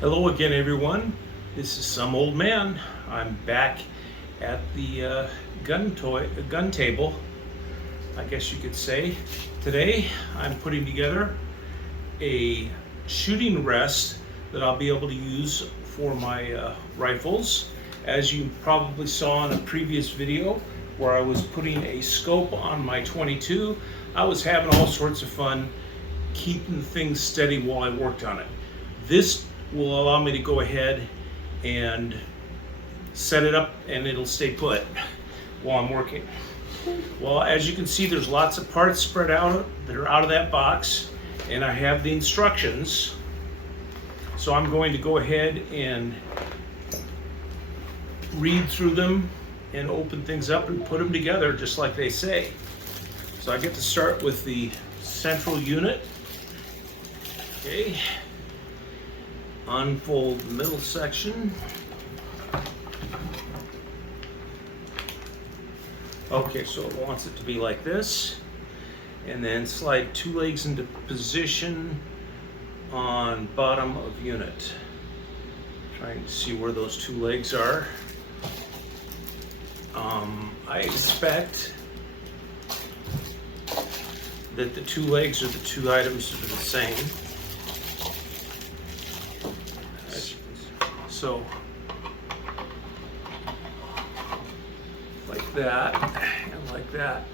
Hello again, everyone. This is some old man. I'm back at the gun table, I guess you could say. Today, I'm putting together a shooting rest that I'll be able to use for my rifles. As you probably saw in a previous video where I was putting a scope on my 22, I was having all sorts of fun keeping things steady while I worked on it. This will allow me to go ahead and set it up and it'll stay put while I'm working. Well, as you can see, there's lots of parts spread out that are out of that box, and I have the instructions. So I'm going to go ahead and read through them and open things up and put them together just like they say. So I get to start with the central unit. Okay. Unfold the middle section. Okay, so it wants it to be like this. And then slide two legs into position on bottom of unit. Trying to see where those two legs are. I expect that the two legs are the two items that are the same. So, like that and like that.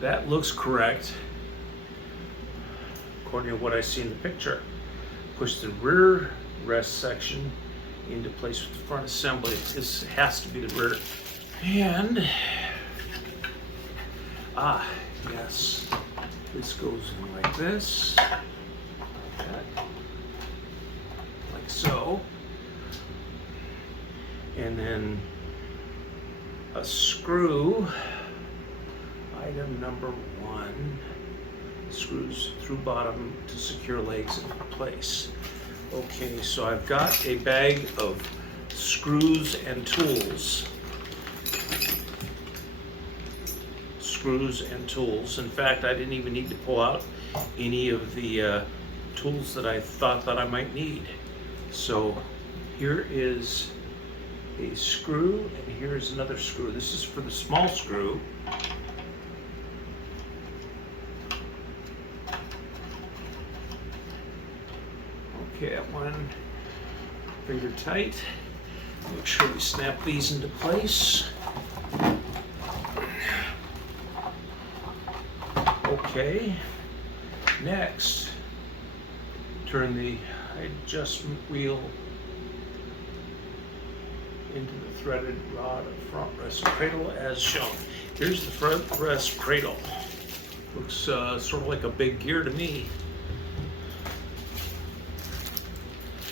That looks correct according to what I see in the picture. Push the rear rest section into place with the front assembly. This has to be the rear. And, yes, this goes in like this, like so. And then a screw, item number 1, screws through bottom to secure legs into place. Okay, so I've got a bag of screws and tools. Screws and tools. In fact, I didn't even need to pull out any of the tools that I thought that I might need. So here is a screw, and here's another screw. This is for the small screw. Okay, that one finger tight. Make sure we snap these into place. Okay, next, turn the adjustment wheel into the threaded rod of front rest cradle as shown. Here's the front rest cradle. Looks sort of like a big gear to me.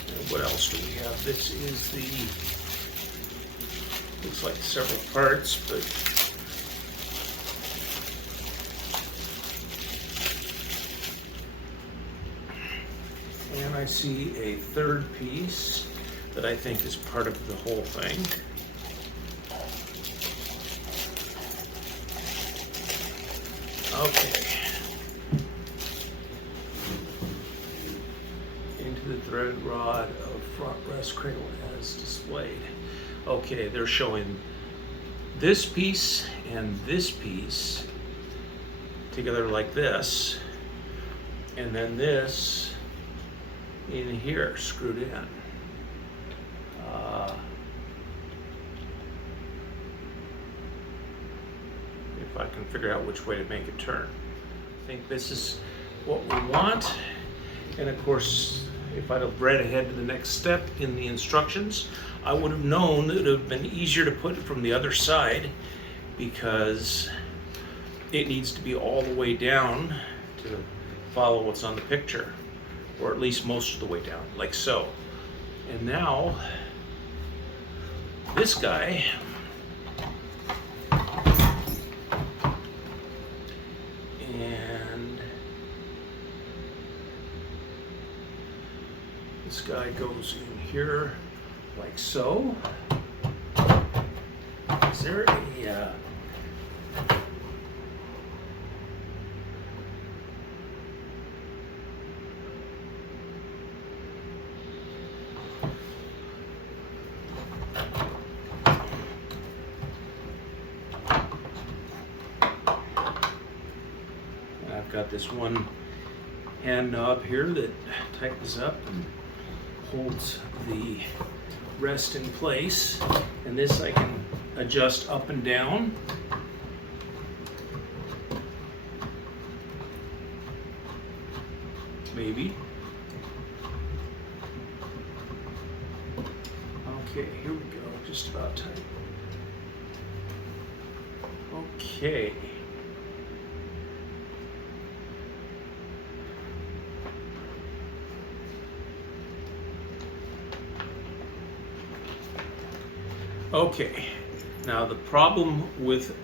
And what else do we have? This is the, looks like several parts, but and I see a third piece that I think is part of the whole thing. Okay. Into the threaded rod of front rest cradle as displayed. Okay, they're showing this piece and this piece together like this, and then this in here screwed in. If I can figure out which way to make it turn. I think this is what we want. And of course, if I'd have read ahead to the next step in the instructions, I would have known that it would have been easier to put it from the other side because it needs to be all the way down to follow what's on the picture, or at least most of the way down, like so. And now, this guy, and this guy goes in here like so. Is there a got this one hand knob here that tightens up and holds the rest in place, and this I can adjust up and down. Maybe. Okay, here we go, just about tight. Okay. Okay, now the problem with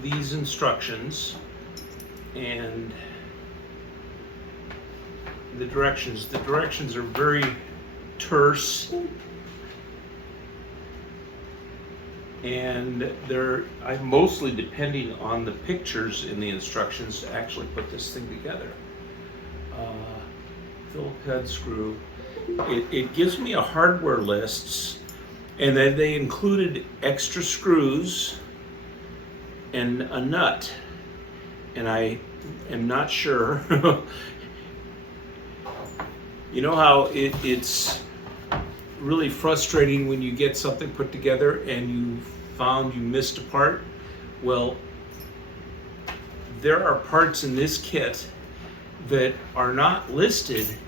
these instructions and the directions are very terse, and I'm mostly depending on the pictures in the instructions to actually put this thing together. Phillips head screw. It gives me a hardware list, and then they included extra screws and a nut, and I am not sure. You know how it's really frustrating when you get something put together and you found you missed a part? Well, there are parts in this kit that are not listed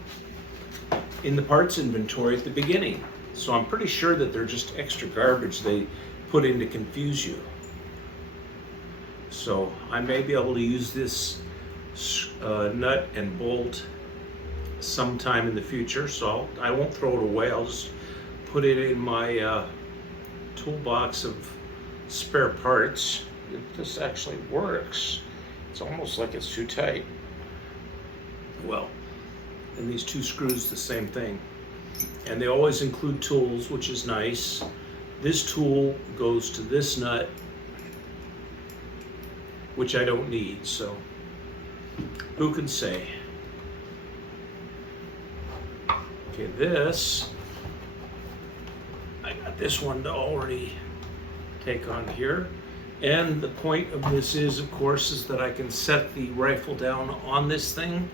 in the parts inventory at the beginning. So I'm pretty sure that they're just extra garbage they put in to confuse you. So I may be able to use this nut and bolt sometime in the future, so I won't throw it away. I'll just put it in my toolbox of spare parts. This actually works. It's almost like it's too tight. Well, and these two screws, the same thing. And they always include tools, which is nice. This tool goes to this nut, which I don't need, so who can say? Okay, this, I got this one to already take on here. And the point of this is, of course, is that I can set the rifle down on this thing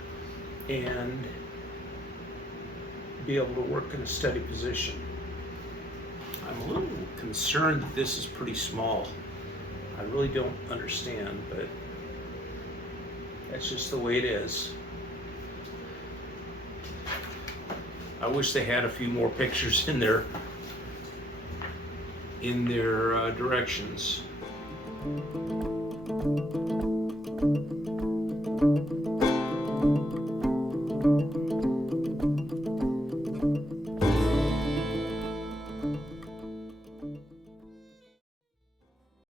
and be able to work in a steady position. I'm a little concerned that this is pretty small. I really don't understand, but that's just the way it is. I wish they had a few more pictures in their directions.